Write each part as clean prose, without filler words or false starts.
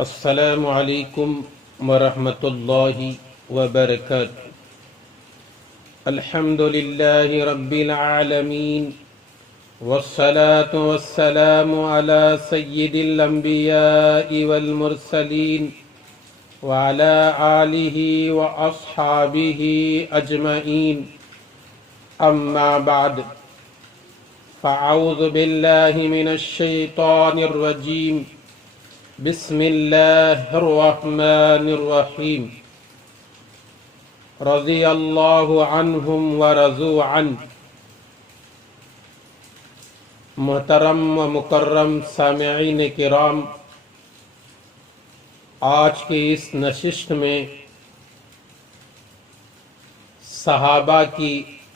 السلام علیکم ورحمۃ اللہ وبرکاتہ۔ الحمد للہ رب العالمین والصلاة والسلام علی سید الانبیاء والمرسلین وعلی آلہ واصحابہ اجمعین، اما بعد فاعوذ باللہ من الشیطان الرجیم، بسم اللہ الرحمن الرحیم۔ رضی اللہ عنہم ورضوا عنہ۔ محترم و مکرم سامعین کرام، آج کی اس نشست میں صحابہ کی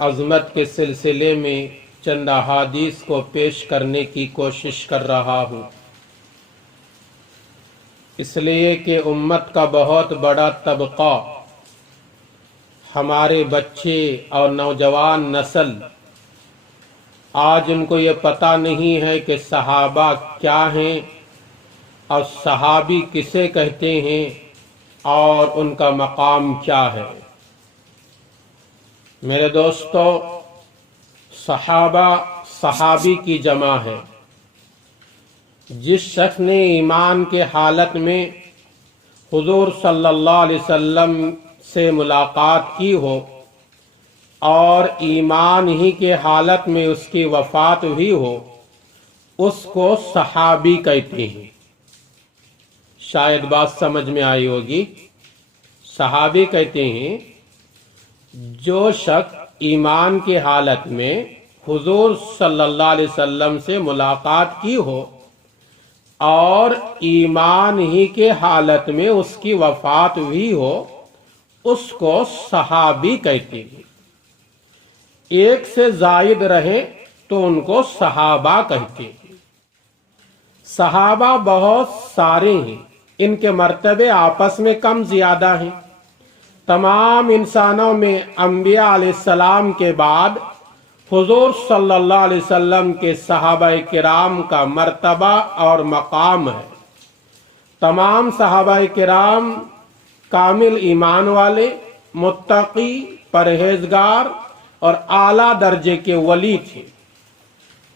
عظمت کے سلسلے میں چند احادیث کو پیش کرنے کی کوشش کر رہا ہوں، اس لیے کہ امت کا بہت بڑا طبقہ، ہمارے بچے اور نوجوان نسل، آج ان کو یہ پتہ نہیں ہے کہ صحابہ کیا ہیں اور صحابی کسے کہتے ہیں اور ان کا مقام کیا ہے۔ میرے دوستو، صحابہ صحابی کی جمع ہے۔ جس شخص نے ایمان کے حالت میں حضور صلی اللہ علیہ وسلم سے ملاقات کی ہو اور ایمان ہی کے حالت میں اس کی وفات ہوئی ہو، اس کو صحابی کہتے ہیں۔ شاید بات سمجھ میں آئی ہوگی۔ صحابی کہتے ہیں جو شخص ایمان کی حالت میں حضور صلی اللہ علیہ وسلم سے ملاقات کی ہو اور ایمان ہی کے حالت میں اس کی وفات ہوئی ہو، اس کو صحابی کہتے ہیں۔ ایک سے زائد رہے تو ان کو صحابہ کہتے ہیں۔ صحابہ بہت سارے ہیں، ان کے مرتبے آپس میں کم زیادہ ہیں۔ تمام انسانوں میں انبیاء علیہ السلام کے بعد حضور صلی اللہ علیہ وسلم کے صحابہ کرام کا مرتبہ اور مقام ہے۔ تمام صحابہ کرام کامل ایمان والے، متقی، پرہیزگار اور اعلیٰ درجے کے ولی تھے۔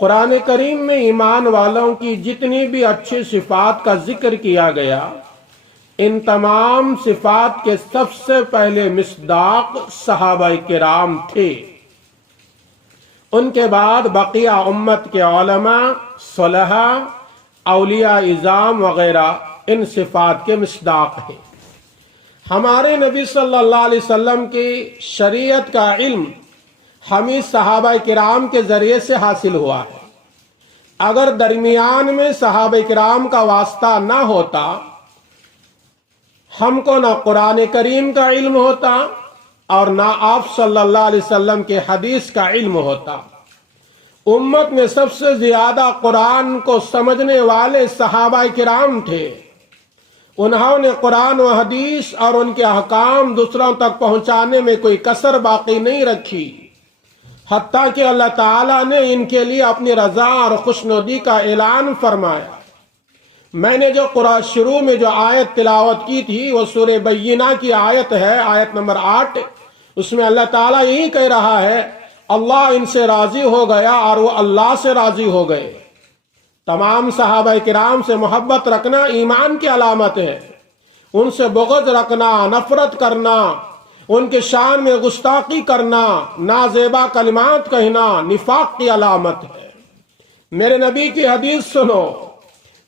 قرآن کریم میں ایمان والوں کی جتنی بھی اچھی صفات کا ذکر کیا گیا، ان تمام صفات کے سب سے پہلے مصداق صحابہ کرام تھے۔ ان کے بعد بقیہ امت کے علماء، صلحاء، اولیاء اعظام وغیرہ ان صفات کے مصداق ہیں۔ ہمارے نبی صلی اللہ علیہ وسلم کی شریعت کا علم ہمیں صحابہ کرام کے ذریعے سے حاصل ہوا ہے۔ اگر درمیان میں صحابہ کرام کا واسطہ نہ ہوتا، ہم کو نہ قرآن کریم کا علم ہوتا اور نہ آپ صلی اللہ علیہ وسلم کے حدیث کا علم ہوتا۔ امت میں سب سے زیادہ قرآن کو سمجھنے والے صحابہ کرام تھے۔ انہوں نے قرآن و حدیث اور ان کے احکام دوسروں تک پہنچانے میں کوئی کسر باقی نہیں رکھی، حتیٰ کہ اللہ تعالیٰ نے ان کے لیے اپنی رضا اور خوشنودی کا اعلان فرمایا۔ میں نے جو قرآن شروع میں جو آیت تلاوت کی تھی وہ سورہ بینہ کی آیت ہے، آیت نمبر 8۔ اس میں اللہ تعالیٰ یہی کہہ رہا ہے، اللہ ان سے راضی ہو گیا اور وہ اللہ سے راضی ہو گئے۔ تمام صحابہ کرام سے محبت رکھنا ایمان کی علامت ہے۔ ان سے بغض رکھنا، نفرت کرنا، ان کے شان میں گستاخی کرنا، نازیبا کلمات کہنا نفاق کی علامت ہے۔ میرے نبی کی حدیث سنو،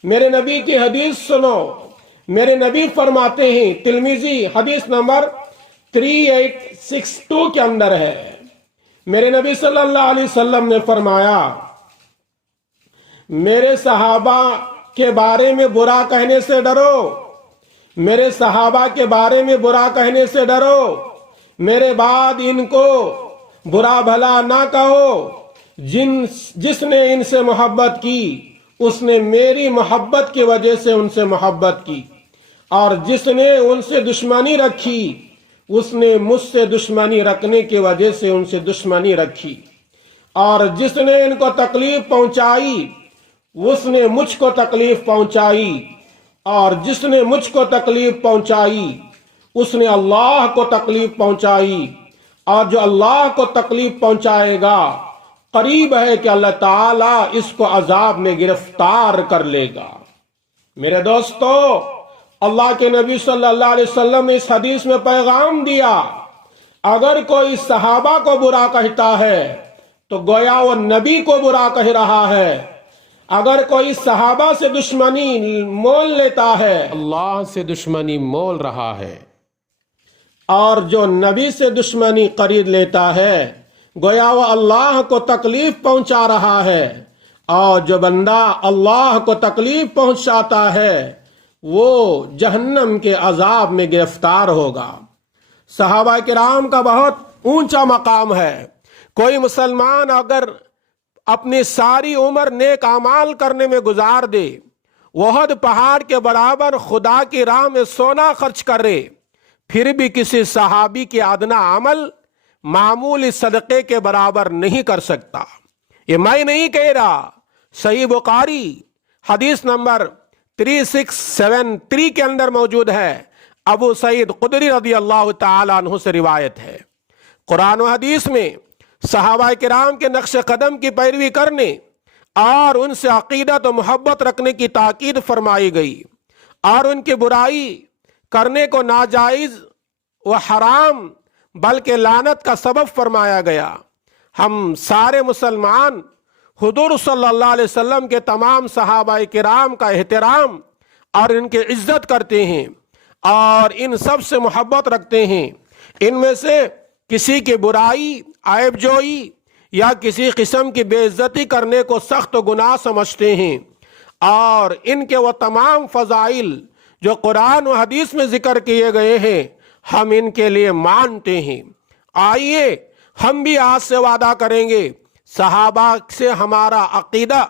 میرے نبی کی حدیث سنو۔ میرے نبی فرماتے ہیں، ترمذی حدیث نمبر 3862 کے اندر ہے، میرے نبی صلی اللہ علیہ وسلم نے فرمایا، میرے صحابہ کے بارے میں برا کہنے سے ڈرو، میرے صحابہ کے بارے میں برا کہنے سے ڈرو، میرے بعد ان کو برا بھلا نہ کہو۔ جس نے ان سے محبت کی، اس نے میری محبت کی وجہ سے ان سے محبت کی، اور جس نے ان سے دشمنی رکھی، اس نے مجھ سے دشمنی رکھنے کی وجہ سے ان سے دشمنی رکھی، اور جس نے ان کو تکلیف پہنچائی اس نے مجھ کو تکلیف پہنچائی، اور جس نے مجھ کو تکلیف پہنچائی اس نے اللہ کو تکلیف پہنچائی، اور جو اللہ کو تکلیف پہنچائے گا قریب ہے کہ اللہ تعالیٰ اس کو عذاب میں گرفتار کر لے گا۔ میرے دوستو، اللہ کے نبی صلی اللہ علیہ وسلم نے اس حدیث میں پیغام دیا، اگر کوئی صحابہ کو برا کہتا ہے تو گویا وہ نبی کو برا کہہ رہا ہے، اگر کوئی صحابہ سے دشمنی مول لیتا ہے اللہ سے دشمنی مول رہا ہے، اور جو نبی سے دشمنی خرید لیتا ہے گویا وہ اللہ کو تکلیف پہنچا رہا ہے، اور جو بندہ اللہ کو تکلیف پہنچاتا ہے وہ جہنم کے عذاب میں گرفتار ہوگا۔ صحابہ کرام کا بہت اونچا مقام ہے۔ کوئی مسلمان اگر اپنی ساری عمر نیک اعمال کرنے میں گزار دے، احد پہاڑ کے برابر خدا کی راہ میں سونا خرچ کرے، پھر بھی کسی صحابی کے ادنا عمل معمولی صدقے کے برابر نہیں کر سکتا۔ یہ میں نہیں کہہ رہا، صحیح بخاری حدیث نمبر 3673 کے اندر موجود ہے، ابو سعید خدری رضی اللہ تعالیٰ عنہ سے روایت ہے۔ قرآن و حدیث میں صحابہ کرام کے نقش قدم کی پیروی کرنے اور ان سے عقیدت و محبت رکھنے کی تاکید فرمائی گئی، اور ان کی برائی کرنے کو ناجائز و حرام بلکہ لعنت کا سبب فرمایا گیا۔ ہم سارے مسلمان حضور صلی اللہ علیہ وسلم کے تمام صحابہ کرام کا احترام اور ان کی عزت کرتے ہیں اور ان سب سے محبت رکھتے ہیں۔ ان میں سے کسی کی برائی، عیب جوئی یا کسی قسم کی بے عزتی کرنے کو سخت گناہ سمجھتے ہیں، اور ان کے وہ تمام فضائل جو قرآن و حدیث میں ذکر کیے گئے ہیں ہم ان کے لیے مانتے ہیں۔ آئیے ہم بھی آج سے وعدہ کریں گے، صحابہ سے ہمارا عقیدہ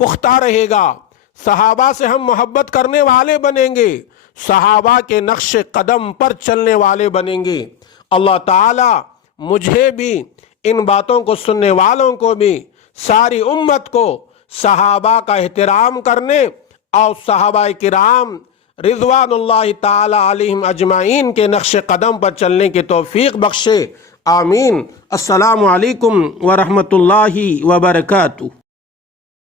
پختہ رہے گا، صحابہ سے ہم محبت کرنے والے بنیں گے، صحابہ کے نقش قدم پر چلنے والے بنیں گے۔ اللہ تعالی مجھے بھی، ان باتوں کو سننے والوں کو بھی، ساری امت کو صحابہ کا احترام کرنے اور صحابہ کرام رضوان اللہ تعالی علیہم اجمعین کے نقش قدم پر چلنے کی توفیق بخشے، آمین۔ السلام علیکم ورحمۃ اللہ وبرکاتہ۔